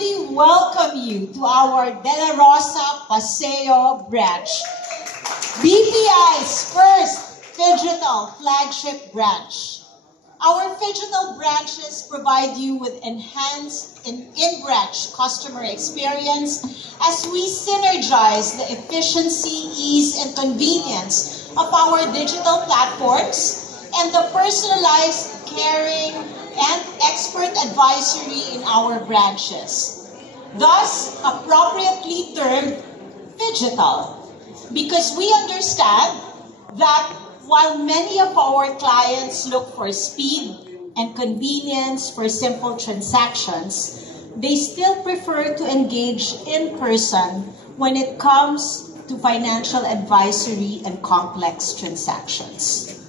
cordially welcome you to our De La Rosa Paseo branch, BPI's first Phygital flagship branch. Our Phygital branches provide you with enhanced in-branch customer experience as we synergize the efficiency, ease, and convenience of our digital platforms and the personalized, caring, and expert advisory in our branches. Thus, appropriately termed Phygital, because we understand that while many of our clients look for speed and convenience for simple transactions, they still prefer to engage in person when it comes to financial advisory and complex transactions.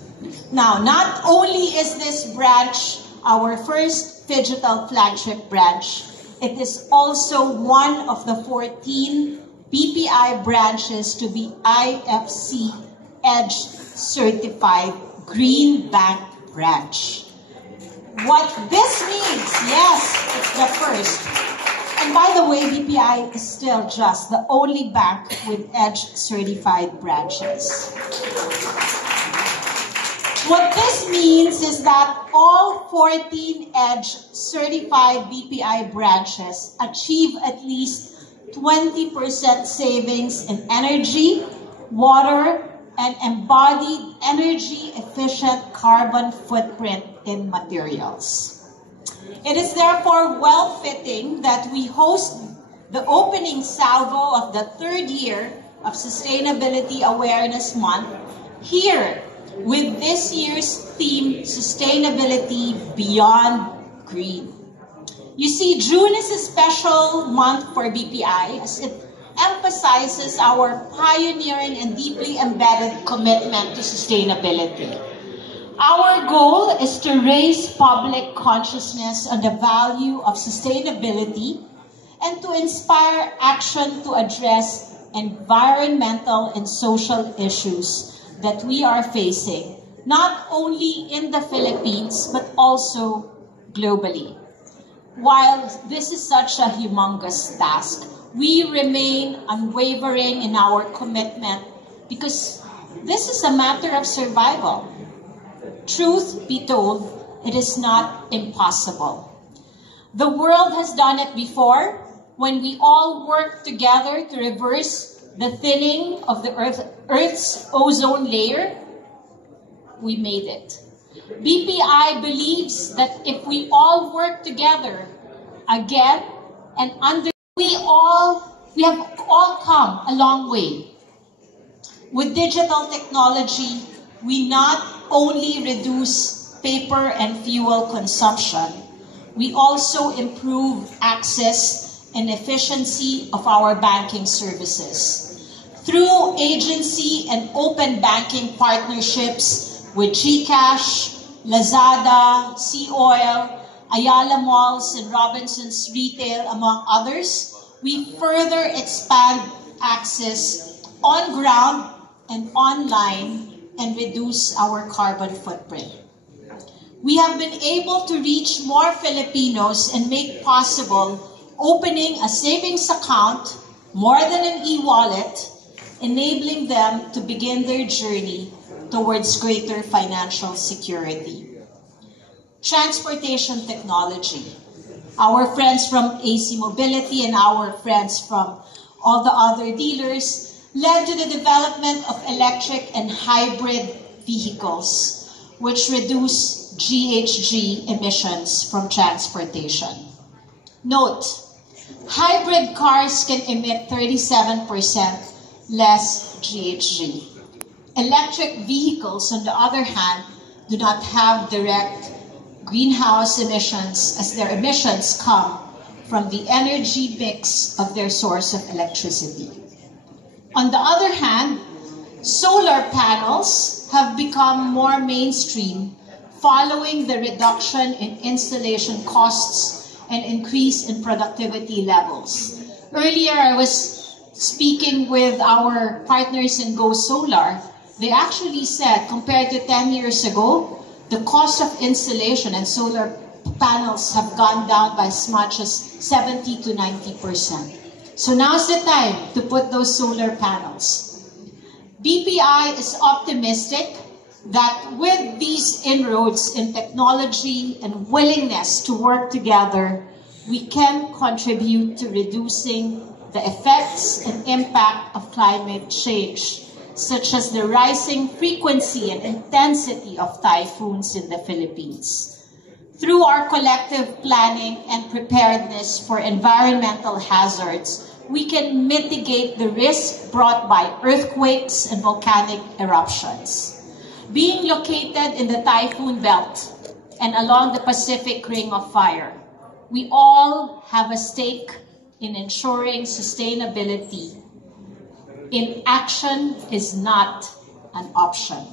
Now, not only is this branch our first Phygital flagship branch, it is also one of the 14 BPI branches to be IFC EDGE certified Green Bank branch. What this means, yes, it's the first. And by the way, BPI is still just the only bank with EDGE certified branches. What this means is that all 14 EDGE certified BPI branches achieve at least 20% savings in energy, water, and embodied energy-efficient carbon footprint in materials. It is therefore well-fitting that we host the opening salvo of the third year of Sustainability Awareness Month here with this year's theme, Sustainability Beyond Green. You see, June is a special month for BPI as it emphasizes our pioneering and deeply embedded commitment to sustainability. Our goal is to raise public consciousness on the value of sustainability and to inspire action to address environmental and social issues that we are facing, not only in the Philippines, but also globally. While this is such a humongous task, we remain unwavering in our commitment because this is a matter of survival. Truth be told, it is not impossible. The world has done it before when we all worked together to reverse the thinning of the Earth's ozone layer. We made it. BPI believes that if we all work together again and we have all come a long way. With digital technology, we not only reduce paper and fuel consumption, we also improve access and efficiency of our banking services. Through agency and open banking partnerships with GCash, Lazada, Sea-Oil, Ayala Malls, and Robinsons Retail, among others, we further expand access on ground and online and reduce our carbon footprint. We have been able to reach more Filipinos and make possible opening a savings account more than an e-wallet, enabling them to begin their journey towards greater financial security. Transportation technology. Our friends from AC Mobility and our friends from all the other dealers led to the development of electric and hybrid vehicles, which reduce GHG emissions from transportation. Note, hybrid cars can emit 37% less GHG. Electric vehicles, on the other hand, do not have direct greenhouse emissions as their emissions come from the energy mix of their source of electricity. On the other hand, solar panels have become more mainstream following the reduction in installation costs and increase in productivity levels. Earlier, I was speaking with our partners in Go Solar. They actually said, compared to 10 years ago, the cost of installation and solar panels have gone down by as much as 70 to 90%. So now's the time to put those solar panels. BPI is optimistic that with these inroads in technology and willingness to work together, we can contribute to reducing the effects and impact of climate change, such as the rising frequency and intensity of typhoons in the Philippines. Through our collective planning and preparedness for environmental hazards, we can mitigate the risk brought by earthquakes and volcanic eruptions. Being located in the typhoon belt and along the Pacific Ring of Fire, we all have a stake in ensuring sustainability. Inaction is not an option.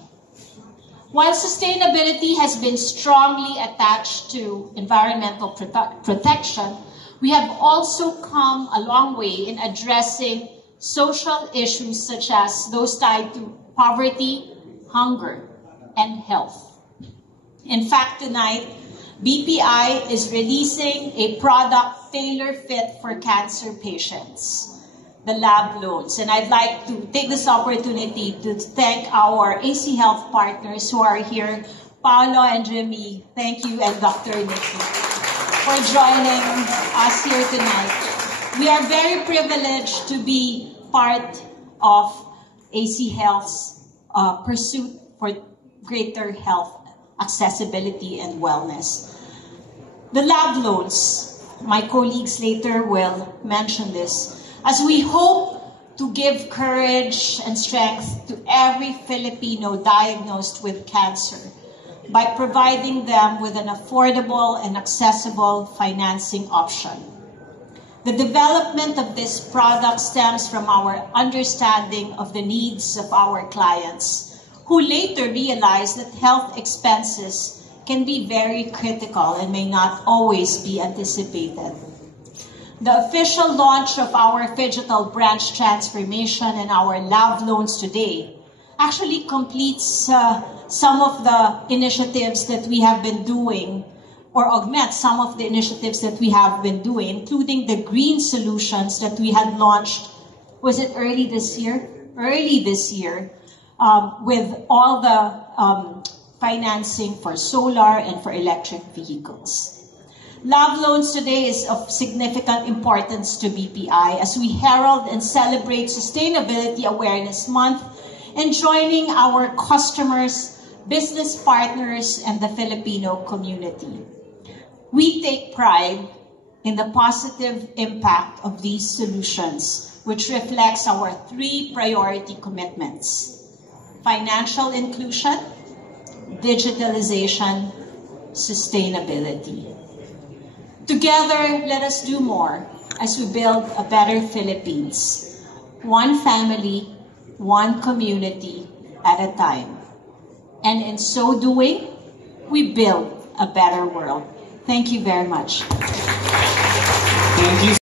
While sustainability has been strongly attached to environmental protection, we have also come a long way in addressing social issues such as those tied to poverty, hunger, and health. In fact, tonight, BPI is releasing a product tailor-fit for cancer patients, the lab loans. And I'd like to take this opportunity to thank our AC Health partners who are here, Paolo and Jimmy, thank you, and Dr. Nikki, for joining us here tonight. We are very privileged to be part of AC Health's pursuit for greater health accessibility and wellness. The lab loans, my colleagues later will mention this, as we hope to give courage and strength to every Filipino diagnosed with cancer by providing them with an affordable and accessible financing option. The development of this product stems from our understanding of the needs of our clients, who later realized that health expenses can be very critical and may not always be anticipated. The official launch of our Phygital branch transformation and our lab loans today actually completes some of the initiatives that we have been doing, or augments some of the initiatives that we have been doing, including the green solutions that we had launched, was it early this year? Early this year, with all the financing for solar and for electric vehicles. Lab loans today is of significant importance to BPI as we herald and celebrate Sustainability Awareness Month and joining our customers, business partners, and the Filipino community. We take pride in the positive impact of these solutions, which reflects our 3 priority commitments: financial inclusion, digitalization, sustainability. Together, let us do more as we build a better Philippines, one family, one community at a time. And in so doing, we build a better world. Thank you very much. Thank you.